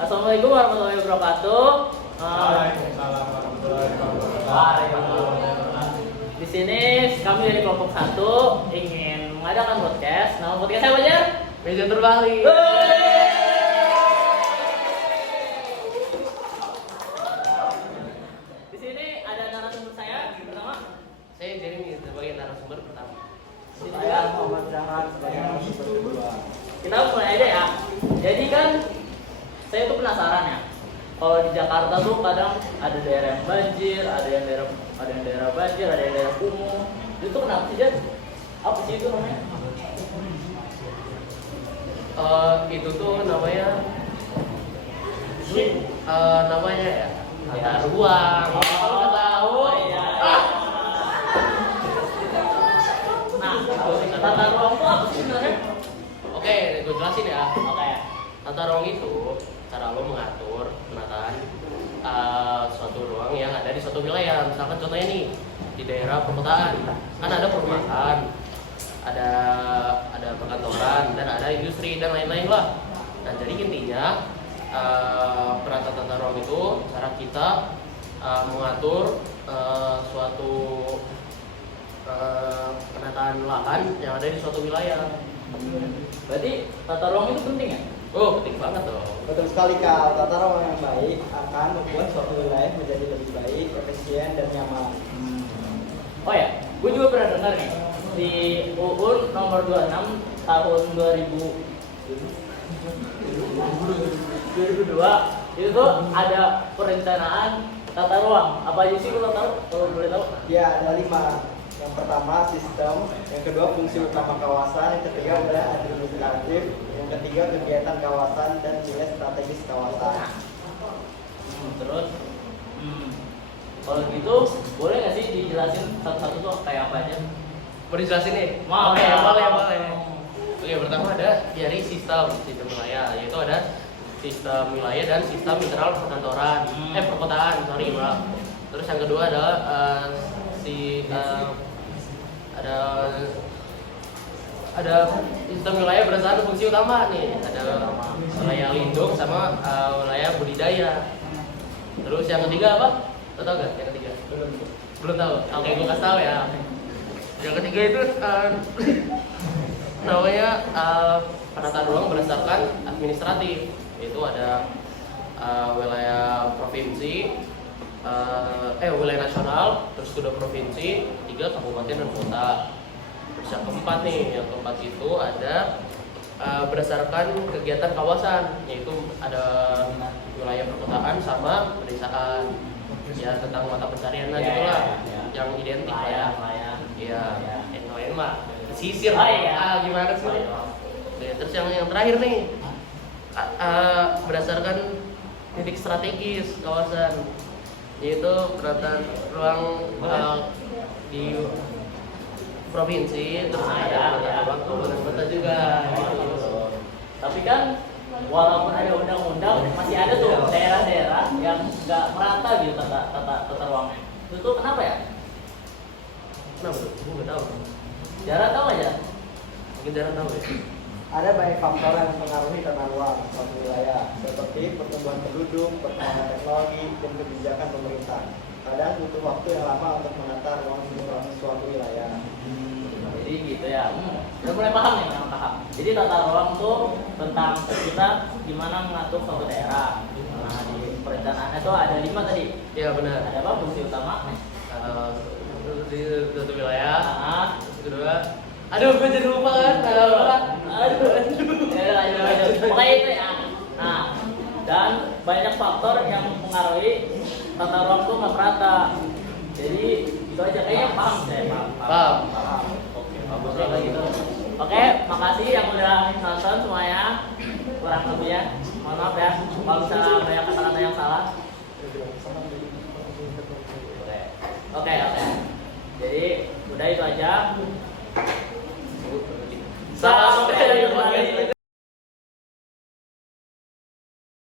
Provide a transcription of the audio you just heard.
Assalamualaikum warahmatullahi wabarakatuh. Waalaikumsalam warahmatullahi wabarakatuh. Di sini kami dari kelompok 1 ingin mengadakan podcast. Nama podcast apa aja? Meja terbalik. Di sini ada narasumber saya pertama. Saya Jeremy sebagai narasumber pertama. Saya Muhammad Zahran sebagai narasumber kedua. Kita mulai aja ya. Jadi kan saya tuh penasaran ya. Kalau di Jakarta tuh kadang ada daerah yang banjir, ada yang daerah banjir, ada yang daerah kumuh. Itu kenapa sih, Jan? Apa sih itu namanya? Itu tuh namanya ya tata ruang. Kalau nggak tahu, iya. Nah, tata ruang itu apa sih sebenarnya? Oke, gue jelasin ya. Oke. Tata ruang itu cara lo mengatur penataan suatu ruang yang ada di suatu wilayah. Misalkan contohnya nih di daerah perkotaan, kan ada perumahan, ada perkantoran, dan ada industri dan lain-lain lah. Nah, jadi intinya penataan tata ruang itu cara kita mengatur suatu penataan lahan yang ada di suatu wilayah. Berarti tata ruang itu penting ya? Oh, penting banget dong. Betul sekali Kak, tata ruang yang baik akan membuat suatu wilayah menjadi lebih baik, efisien, dan nyaman. Oh ya, gue juga pernah dengar nih di UU nomor 26 tahun 2002 itu tuh ada perencanaan tata ruang. Apa aja sih lo tahu? Kalau boleh tahu? Ya, ada 5. Yang pertama sistem, yang kedua fungsi utama kawasan, yang ketiga adalah administratif, yang ketiga kegiatan kawasan dan nilai strategis kawasan. Terus, kalau gitu boleh nggak sih dijelasin satu-satu tuh kayak apa aja? Mau dijelasin nih? Mau. Oke, boleh. Oke, pertama ada dari sistem wilayah, yaitu ada sistem wilayah dan sistem internal perkantoran, perkotaan, sorry maaf. Terus yang kedua adalah ada sistem wilayah berdasarkan fungsi utama nih, ada wilayah lindung sama wilayah budidaya. Terus yang ketiga apa? Lo tau gak yang ketiga? Belum tahu. Oke, gue kasih tahu ya. Yang ketiga itu namanya penataan ruang berdasarkan administratif. Itu ada wilayah provinsi, wilayah nasional, terus kedua provinsi, 3 kabupaten dan kota. Terus yang keempat itu ada berdasarkan kegiatan kawasan, yaitu ada wilayah perkotaan sama pedesaan. Ya tentang mata pencarian lah gitu lah, yang identik lah ya. Iya, yang lain mah sisir. Gimana sih? Oke, terus yang terakhir nih berdasarkan titik strategis kawasan, yaitu penataan ruang di provinsi, terus ada ruang kabupaten kota juga gitu. Tapi kan walaupun ada undang-undang masih ada tuh daerah-daerah yang nggak merata gitu tata ruangnya. Itu tuh kenapa ya? Kenapa tuh? Gue nggak tahu. Jarang tahu aja. Mungkin jarang tahu ya. Ada banyak faktor yang mempengaruhi tata ruang suatu wilayah, seperti pertumbuhan penduduk, perkembangan teknologi, dan kebijakan pemerintah. Kadang butuh waktu yang lama untuk menata ruang suatu wilayah. Jadi gitu ya. Udah mulai paham nih, memang paham. Jadi tata ruang tuh tentang kita gimana mengatur suatu daerah. Nah, di perencanaannya tuh ada 5 tadi. Iya benar. Ada apa? Fungsi utama. Di suatu wilayah. Kedua, gue jadi lupa kan. Pokoknya itu ya. Nah, dan banyak faktor yang mempengaruhi tata ruang tuh nggak merata. Jadi itu aja, kayaknya paham saya. Paham. Oke, bagus lah gitu. Oke, makasih yang udah nonton semuanya. Kurang lebihnya, mohon maaf ya kalau misalnya banyak kata-kata yang salah. Oke. Jadi udah itu aja.